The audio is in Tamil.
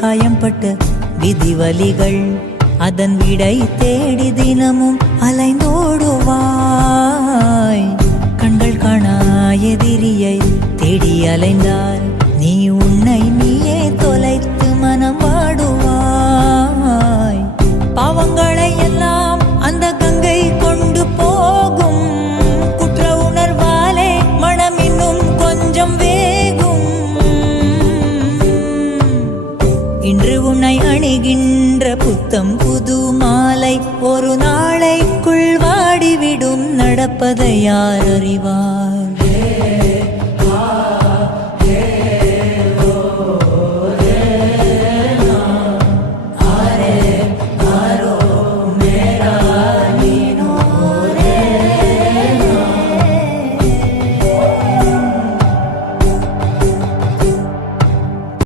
காயம்பட்ட விதிவலிகள் அதன் விடை தேடி தினமும் அலைந்தோடுவாய். கண்கள் காணா எதிரியை தேடி அலைந்தால் நீ உன்னை நீயே தொலைத்து மனம் வாடுவாய். பாவங்களை எல்லாம் அந்த கங்கை கொண்டு போகும். குற்ற உணர்வாலே மனம் இன்னும் கொஞ்சம் வேகும். இன்று உன்னை அணிகின்ற புத்தம் புது மாலை ஒரு நாளைக்குள் வாடிவிடும். நடப்பதை யார் அறிவார்?